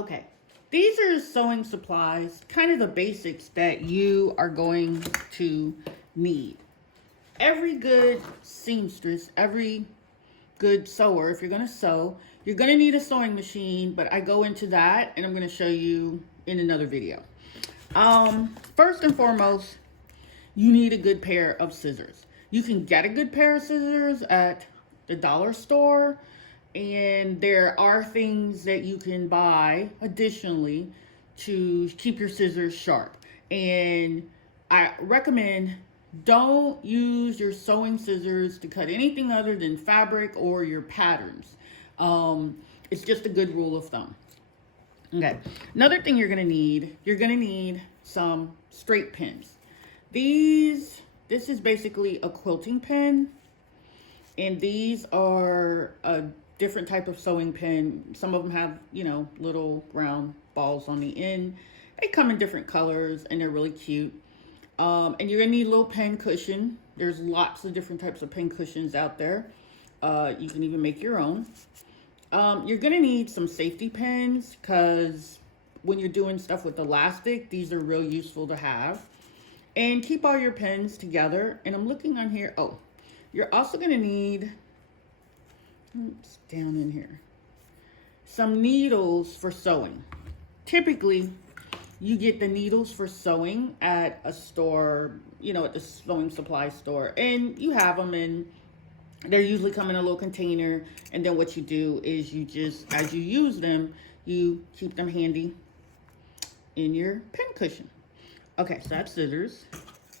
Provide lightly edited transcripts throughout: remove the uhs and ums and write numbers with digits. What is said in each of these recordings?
Okay, these are sewing supplies, kind of the basics that you are going to need. Every good seamstress, every good sewer, if you're going to sew, you're going to need a sewing machine, but I go into that and I'm going to show you in another video. First and foremost, you need a good pair of scissors. You can get a good pair of scissors at the dollar store, and there are things that you can buy additionally to keep your scissors sharp. And I recommend don't use your sewing scissors to cut anything other than fabric or your patterns. It's just a good rule of thumb. Okay, another thing you're gonna need some straight pins. This is basically a quilting pin, and these are a different type of sewing pin. Some of them have, little round balls on the end. They come in different colors and they're really cute. And you're gonna need a little pen cushion. There's lots of different types of pen cushions out there. You can even make your own. You're gonna need some safety pins because when you're doing stuff with elastic, these are real useful to have. And keep all your pins together. And I'm looking on here. Oh, you're also gonna need, oops, down in here, some needles for sewing. Typically, you get the needles for sewing at a store, at the sewing supply store, and you have them, and they're usually come in a little container. And then what you do is you just, as you use them, you keep them handy in your pin cushion. Okay, so that's scissors,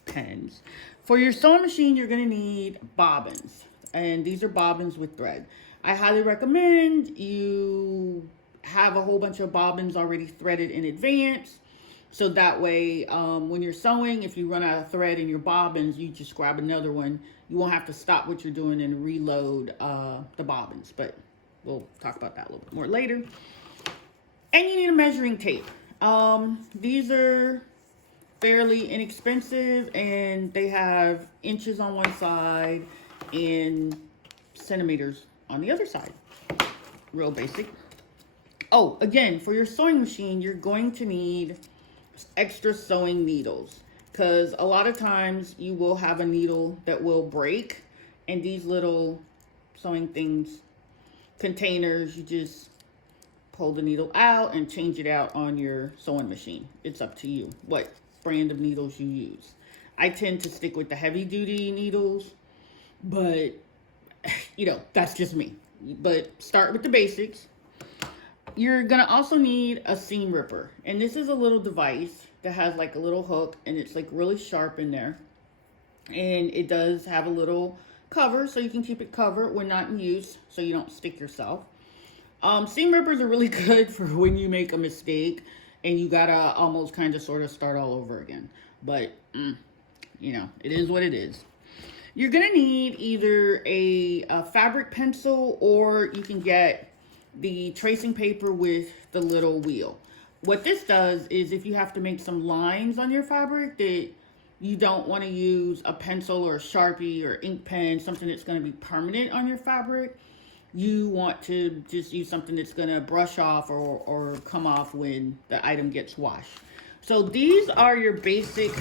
pens. For your sewing machine, you're gonna need bobbins, and these are bobbins with thread. I highly recommend you have a whole bunch of bobbins already threaded in advance. So that way, when you're sewing, if you run out of thread in your bobbins, you just grab another one. You won't have to stop what you're doing and reload the bobbins, but we'll talk about that a little bit more later. And you need a measuring tape. These are fairly inexpensive, and they have inches on one side and centimeters on the other side. Real basic. Oh, again, for your sewing machine, you're going to need extra sewing needles, because a lot of times you will have a needle that will break, and these little sewing containers, you just pull the needle out and change it out on your sewing machine. It's up to you what brand of needles you use. I tend to stick with the heavy duty needles, but that's just me. But start with the basics. You're gonna also need a seam ripper, and this is a little device that has like a little hook, and it's like really sharp in there, and it does have a little cover so you can keep it covered when not in use so you don't stick yourself. Seam rippers are really good for when you make a mistake and you gotta almost kind of sort of start all over again, but it is what it is. You're gonna need either a fabric pencil, or you can get the tracing paper with the little wheel. What this does is, if you have to make some lines on your fabric that you don't want to use a pencil or a Sharpie or ink pen, something that's going to be permanent on your fabric, you want to just use something that's going to brush off or come off when the item gets washed. So these are your basic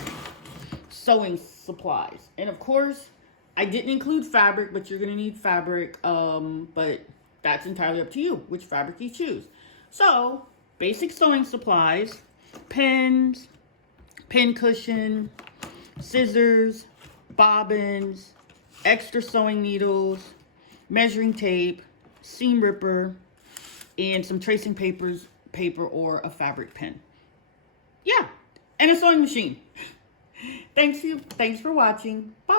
sewing supplies. And of course, I didn't include fabric, but you're going to need fabric, but that's entirely up to you, which fabric you choose. So, basic sewing supplies, pins, pin cushion, scissors, bobbins, extra sewing needles, measuring tape, seam ripper, and some tracing paper or a fabric pen. Yeah, and a sewing machine. Thanks for watching. Bye.